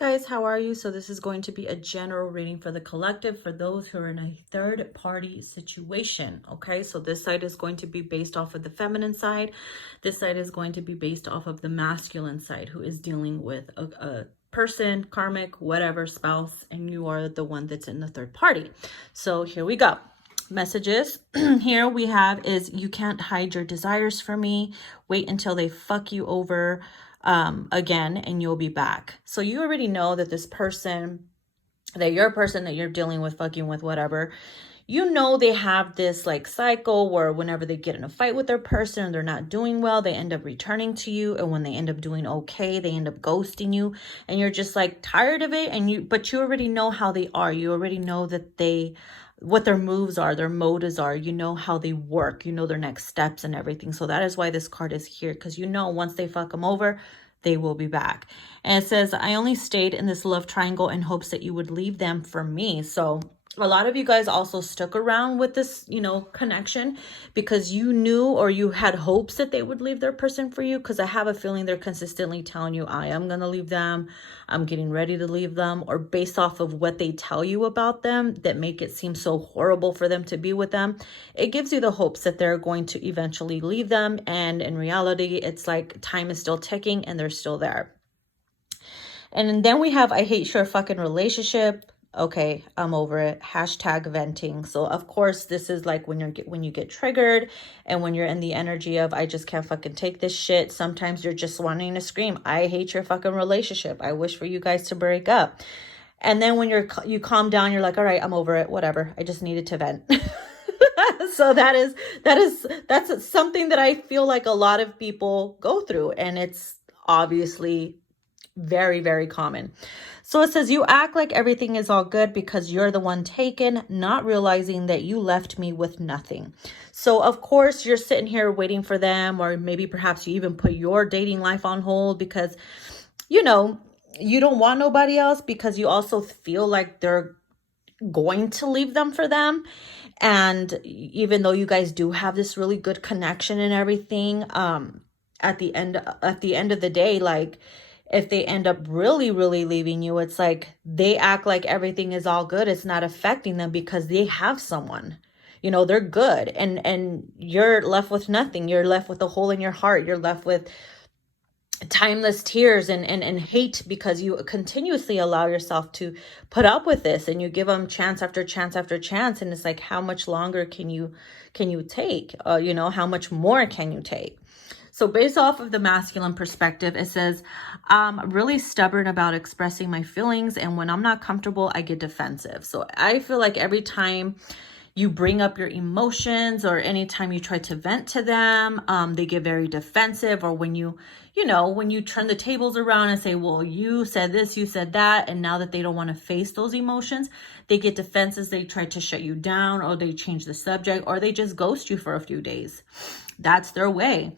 guys, how are you? So this is going to be a general reading for the collective for those who are in a third party situation. Okay, so this side is going to be based off of the feminine side. This side is going to be based off of the masculine side, who is dealing with a person, karmic, whatever, spouse, and you are the one that's in the third party. So here we go. Messages here we have is: you can't hide your desires from me. Wait until they fuck you over again and you'll be back. So you already know that this person, that your person that you're dealing with, fucking with, whatever, you know, they have this like cycle where whenever they get in a fight with their person and they're not doing well, they end up returning to you. And when they end up doing okay, they end up ghosting you, and you're just like tired of it. And but you already know how they are. You already know that what their moves are, their motives are, you know how they work, you know their next steps and everything. So that is why this card is here, because you know once they fuck them over, they will be back. And it says, I only stayed in this love triangle in hopes that you would leave them for me. So a lot of you guys also stuck around with this, you know, connection because you knew, or you had hopes that they would leave their person for you. Because I have a feeling they're consistently telling you, I am going to leave them. I'm getting ready to leave them. Or based off of what they tell you about them that make it seem so horrible for them to be with them, it gives you the hopes that they're going to eventually leave them. And in reality, it's like time is still ticking and they're still there. And then we have, I hate your fucking relationship. Okay, I'm over it. Hashtag venting. So of course, this is like when you get triggered and when you're in the energy of, I just can't fucking take this shit. Sometimes you're just wanting to scream, I hate your fucking relationship. I wish for you guys to break up. And then when you calm down, you're like, all right, I'm over it. Whatever. I just needed to vent. So that's something that I feel like a lot of people go through, and it's obviously very, very common. So it says, you act like everything is all good because you're the one taken, not realizing that you left me with nothing. So of course you're sitting here waiting for them, or maybe perhaps you even put your dating life on hold because, you know, you don't want nobody else, because you also feel like they're going to leave them for them. And even though you guys do have this really good connection and everything, at the end of the day, like, if they end up really, really leaving you, it's like they act like everything is all good. It's not affecting them because they have someone, you know, they're good. And you're left with nothing. You're left with a hole in your heart. You're left with timeless tears and hate because you continuously allow yourself to put up with this, and you give them chance after chance after chance. And it's like, how much longer can you take? You know, how much more can you take? So based off of the masculine perspective, it says, I'm really stubborn about expressing my feelings. And when I'm not comfortable, I get defensive. So I feel like every time you bring up your emotions, or anytime you try to vent to them, they get very defensive. Or when you turn the tables around and say, well, you said this, you said that. And now that they don't want to face those emotions, they get defenses. They try to shut you down, or they change the subject, or they just ghost you for a few days. That's their way.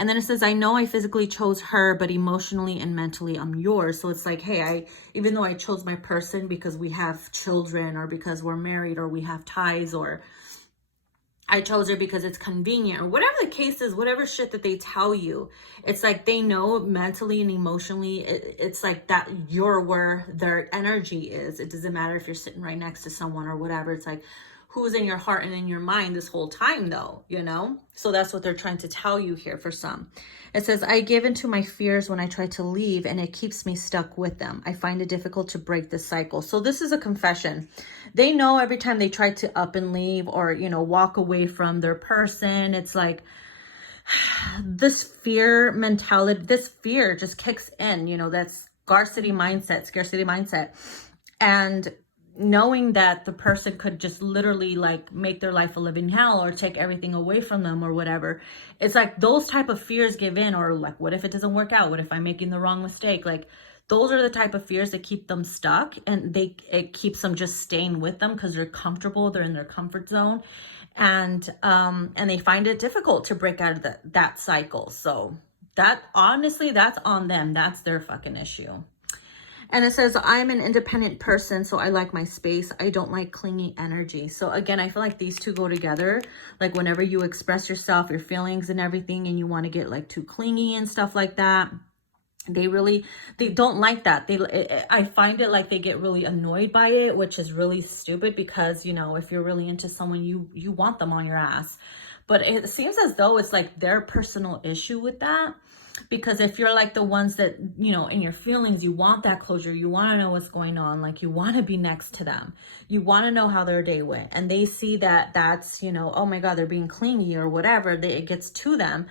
And then it says, I know I physically chose her, but emotionally and mentally I'm yours. So it's like, hey, even though I chose my person because we have children, or because we're married, or we have ties, or I chose her because it's convenient, or whatever the case is, whatever shit that they tell you, it's like they know mentally and emotionally, it's like that you're where their energy is. It doesn't matter if you're sitting right next to someone or whatever. It's like, who's in your heart and in your mind this whole time though, you know? So that's what they're trying to tell you here for some. It says, I give into my fears when I try to leave, and it keeps me stuck with them. I find it difficult to break the cycle. So this is a confession. They know every time they try to up and leave, or, you know, walk away from their person, it's like this fear mentality, this fear just kicks in, you know, that's scarcity mindset. And knowing that the person could just literally like make their life a living hell, or take everything away from them, or whatever. It's like those type of fears give in, or like, what if it doesn't work out? What if I'm making the wrong mistake? Like, those are the type of fears that keep them stuck, and it keeps them just staying with them because they're comfortable, they're in their comfort zone, and they find it difficult to break out of that cycle. So that, honestly, that's on them. That's their fucking issue. And it says, I'm an independent person, so I like my space. I don't like clingy energy. So again, I feel like these two go together. Like whenever you express yourself, your feelings and everything, and you want to get like too clingy and stuff like that, They don't like that. I find it like they get really annoyed by it, which is really stupid, because, you know, if you're really into someone, you want them on your ass. But it seems as though it's like their personal issue with that. Because if you're like the ones that, you know, in your feelings, you want that closure, you want to know what's going on, like you want to be next to them, you want to know how their day went, and they see that that's, you know, oh my God, they're being clingy or whatever, it gets to them,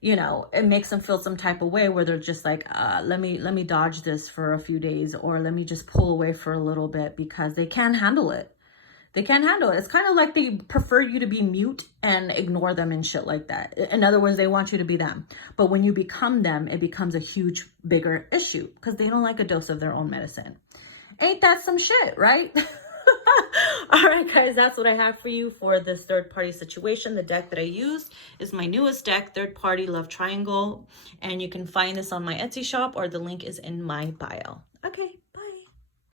you know, it makes them feel some type of way where they're just like, let me dodge this for a few days, or let me just pull away for a little bit, because they can't handle it. They can't handle it. It's kind of like they prefer you to be mute and ignore them and shit like that. In other words, they want you to be them. But when you become them, it becomes a huge, bigger issue, because they don't like a dose of their own medicine. Ain't that some shit, right? All right, guys, that's what I have for you for this third party situation. The deck that I used is my newest deck, Third Party Love Triangle. And you can find this on my Etsy shop, or the link is in my bio.